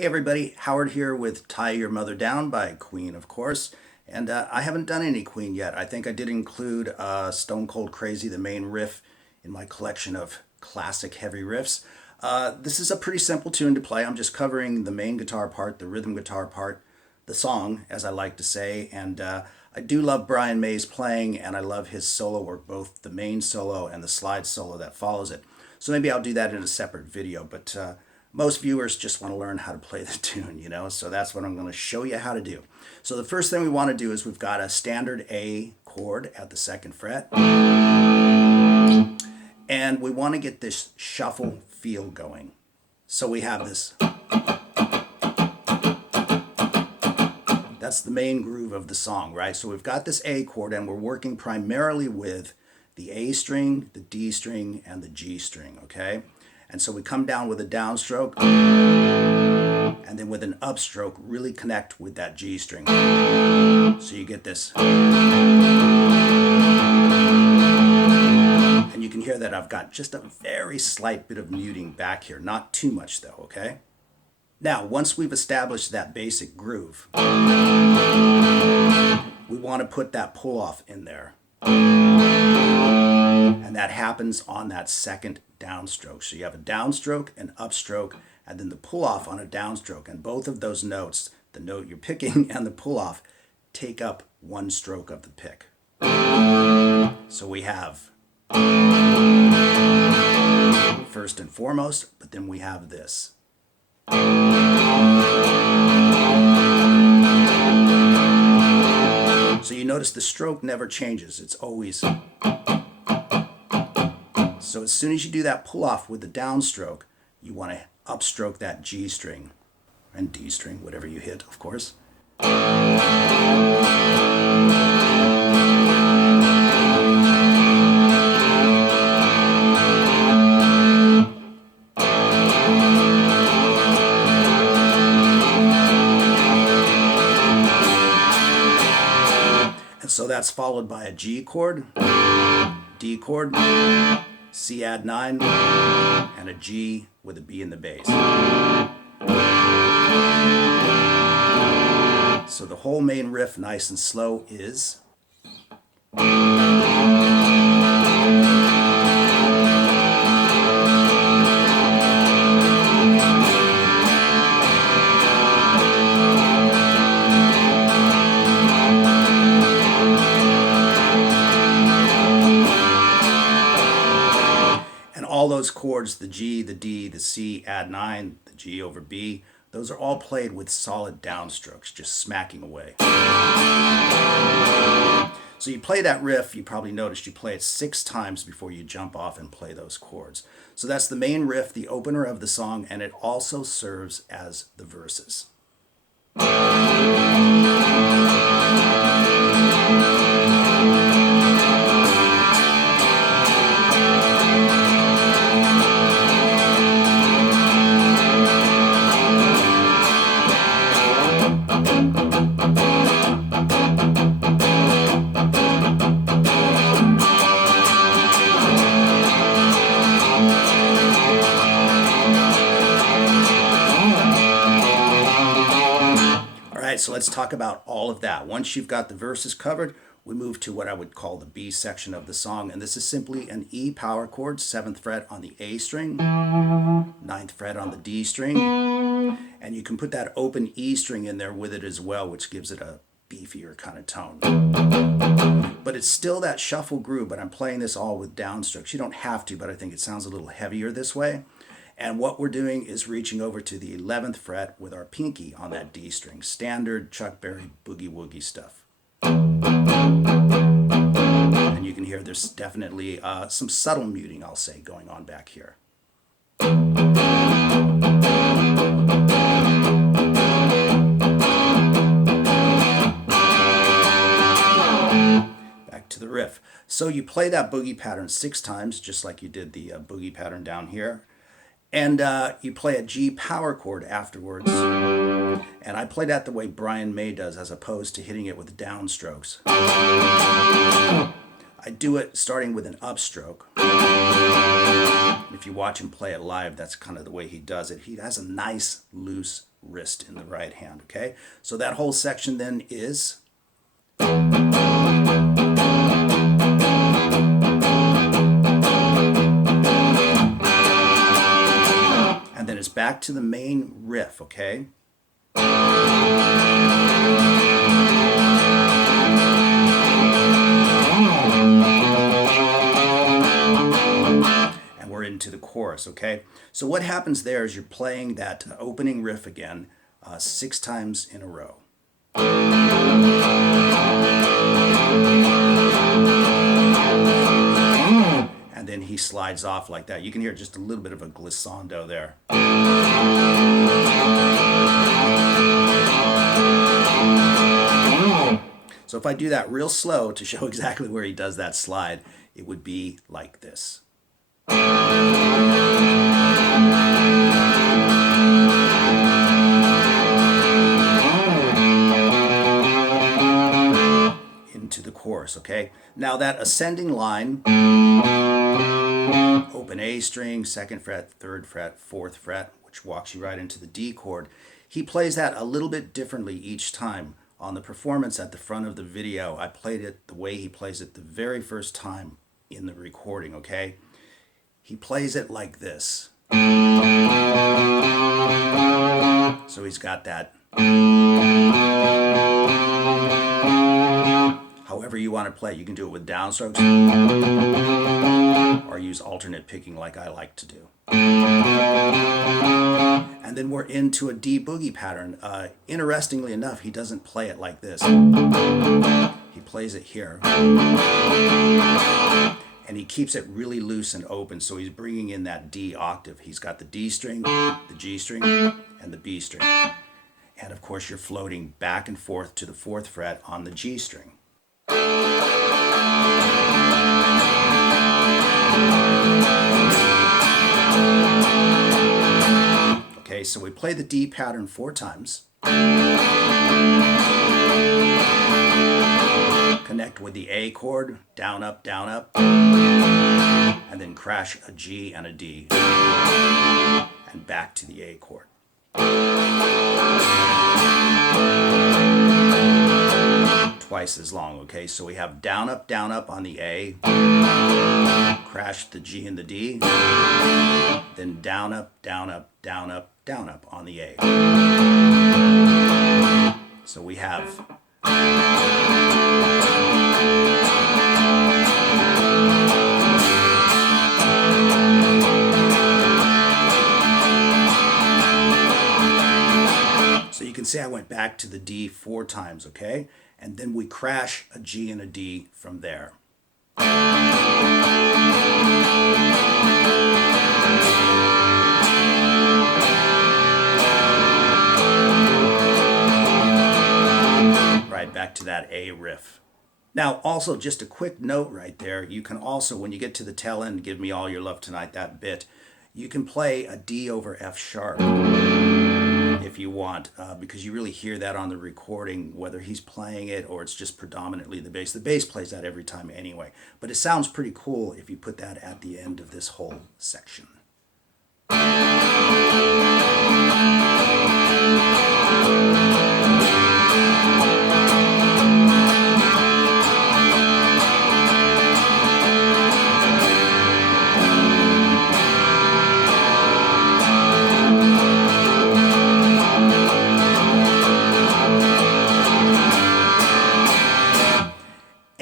Hey everybody, Howard here with Tie Your Mother Down by Queen, of course. And I haven't done any Queen yet. I think I did include Stone Cold Crazy, the main riff, in my collection of classic heavy riffs. This is a pretty simple tune to play. I'm just covering the main guitar part, the rhythm guitar part, the song, as I like to say. And I do love Brian May's playing, and I love his solo work, both the main solo and the slide solo that follows it. So maybe I'll do that in a separate video, but most viewers just want to learn how to play the tune, so that's what I'm going to show you how to do. So the first thing we want to do is we've got a standard A chord at the 2nd fret, and we want to get this shuffle feel going. So we have this. That's the main groove of the song, right? So we've got this A chord, and we're working primarily with the A string, the D string, and the G string, okay? And so we come down with a downstroke, and then with an upstroke, really connect with that G string. So you get this. And you can hear that I've got just a very slight bit of muting back here. Not too much though, okay? Now, once we've established that basic groove, we want to put that pull-off in there. And that happens on that second downstroke. So you have a downstroke, an upstroke, and then the pull-off on a downstroke. And both of those notes, the note you're picking and the pull-off, take up one stroke of the pick. So we have first and foremost, but then we have this. So you notice the stroke never changes. It's always. So as soon as you do that pull off with the downstroke, you want to upstroke that G string and D string, whatever you hit, of course. And so that's followed by a G chord, D chord, C add 9, and a G with a B in the bass. So the whole main riff, nice and slow, is. All those chords, the G, the D, the C, add 9, the G over B, those are all played with solid downstrokes, just smacking away. So you play that riff, you probably noticed you play it 6 times before you jump off and play those chords. So that's the main riff, the opener of the song, and it also serves as the verses. So let's talk about all of that. Once you've got the verses covered, we move to what I would call the B section of the song. And this is simply an E power chord, 7th fret on the A string, 9th fret on the D string. And you can put that open E string in there with it as well, which gives it a beefier kind of tone. But it's still that shuffle groove, but I'm playing this all with downstrokes. You don't have to, but I think it sounds a little heavier this way. And what we're doing is reaching over to the 11th fret with our pinky on that D string. Standard Chuck Berry boogie-woogie stuff. And you can hear there's definitely some subtle muting, I'll say, going on back here. Back to the riff. So you play that boogie pattern 6 times, just like you did the boogie pattern down here. And you play a G power chord afterwards. And I play that the way Brian May does, as opposed to hitting it with downstrokes. I do it starting with an upstroke. If you watch him play it live, that's kind of the way he does it. He has a nice, loose wrist in the right hand, okay? So that whole section then is... And then it's back to the main riff, okay? And we're into the chorus, okay? So what happens there is you're playing that opening riff again 6 times in a row. And then he slides off like that. You can hear just a little bit of a glissando there. So if I do that real slow to show exactly where he does that slide, it would be like this. Into the chorus, okay? Now that ascending line, open A string, 2nd fret, 3rd fret, 4th fret, which walks you right into the D chord, he plays that a little bit differently each time. On the performance at the front of the video, I played it the way he plays it the very first time in the recording, okay? He plays it like this. So he's got that. However you want to play, you can do it with downstrokes or use alternate picking like I like to do. And then we're into a D boogie pattern. Interestingly enough, he doesn't play it like this. He plays it here. And he keeps it really loose and open, so he's bringing in that D octave. He's got the D string, the G string, and the B string. And of course, you're floating back and forth to the 4th fret on the G string. Okay, so we play the D pattern 4 times. Connect with the A chord, down, up, and then crash a G and a D, and back to the A chord. Twice as long, okay? So we have down, up on the A, crash the G and the D, then down, up on the A. So we have... So you can see I went back to the D 4 times, okay? And then we crash a G and a D from there. Right back to that A riff. Now, also, just a quick note right there. You can also, when you get to the tail end, Give Me All Your Love Tonight, that bit, you can play a D over F sharp if you want, because you really hear that on the recording, whether he's playing it or it's just predominantly the bass. The bass plays that every time anyway, but it sounds pretty cool if you put that at the end of this whole section.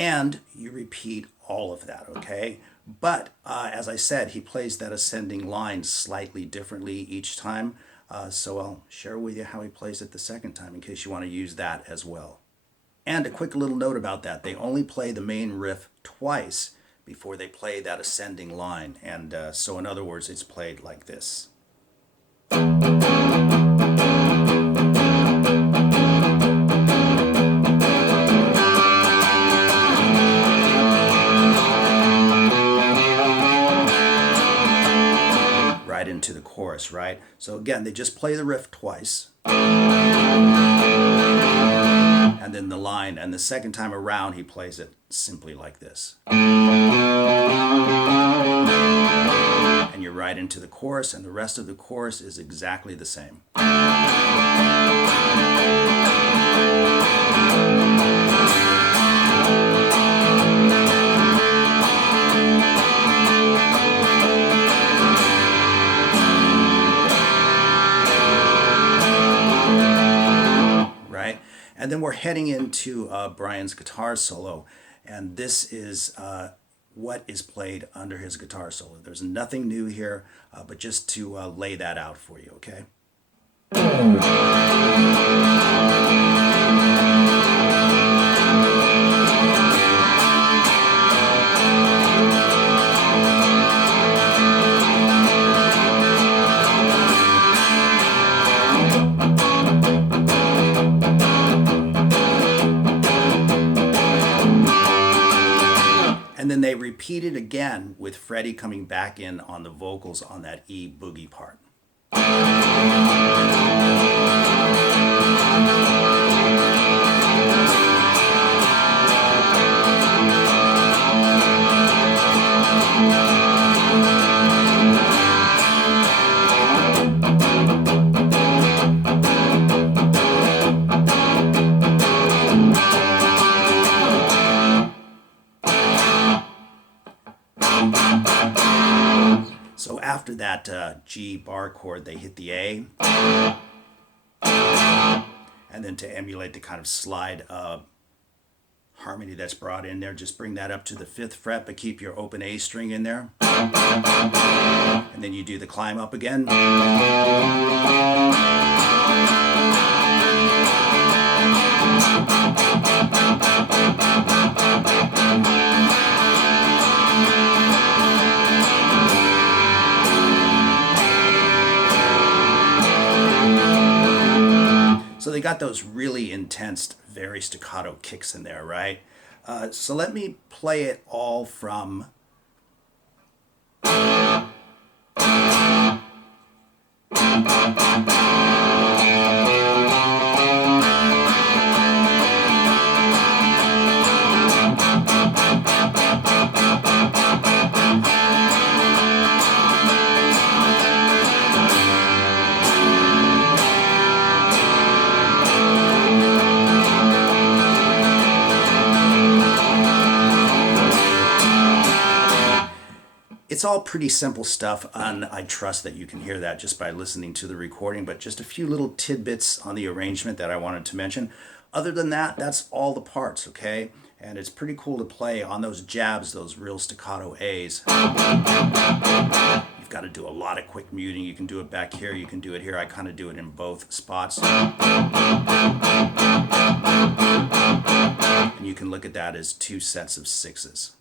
And you repeat all of that, okay? But as I said, he plays that ascending line slightly differently each time. So I'll share with you how he plays it the second time in case you want to use that as well. And a quick little note about that. They only play the main riff twice before they play that ascending line. And so in other words, it's played like this. Into the chorus, right? So again, they just play the riff twice, and then the line, and the second time around he plays it simply like this, and you're right right into the chorus, and the rest of the chorus is exactly the same. Right? And then we're heading into Brian's guitar solo, and this is what is played under his guitar solo. There's nothing new here, but just to lay that out for you, okay? And then they repeat it again with Freddie coming back in on the vocals on that E boogie part. So after that G bar chord, they hit the A. And then to emulate the kind of slide harmony that's brought in there, just bring that up to the 5th fret, but keep your open A string in there. And then you do the climb up again. So they got those really intense, very staccato kicks in there, right? So let me play it all from It's all pretty simple stuff, and I trust that you can hear that just by listening to the recording, but just a few little tidbits on the arrangement that I wanted to mention. Other than that, that's all the parts, okay? And it's pretty cool to play on those jabs, those real staccato A's. You've got to do a lot of quick muting. You can do it back here, you can do it here. I kind of do it in both spots. And you can look at that as 2 sets of 6s.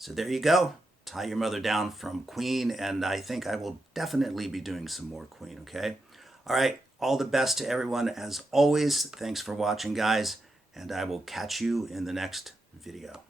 So there you go. Tie Your Mother Down from Queen, and I think I will definitely be doing some more Queen, okay? All right, all the best to everyone as always. Thanks for watching, guys, and I will catch you in the next video.